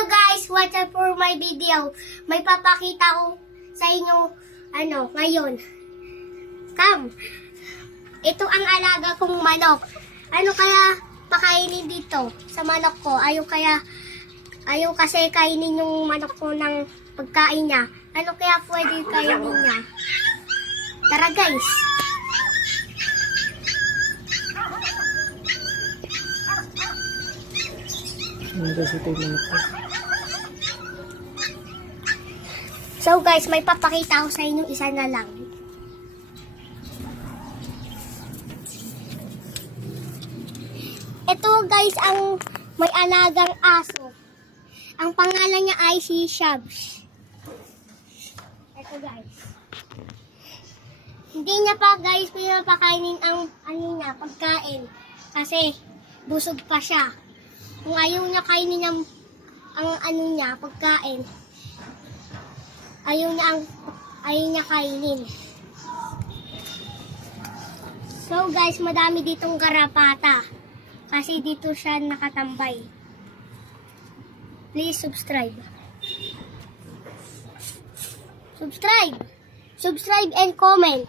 Hello guys, what's up for my video? May papakita ko sa inyo ngayon. Come. Ito ang alaga kong manok. Ano kaya pakainin dito sa manok ko? Ayaw kasi kainin yung manok ko ng pagkain niya. Ano kaya pwede kainin niya? Tara guys. So guys, may papakita ko sa inyo isa na lang. Ito guys ang may alagang aso. Ang pangalan niya ay si Shabs. Ito guys. Hindi niya pa guys pinapakainin ang pagkain kasi busog pa siya. Kung ayaw niya kainin ang pagkain, ayaw niya kainin. So guys, madami ditong garapata kasi dito siya nakatambay. Please subscribe. Subscribe and comment.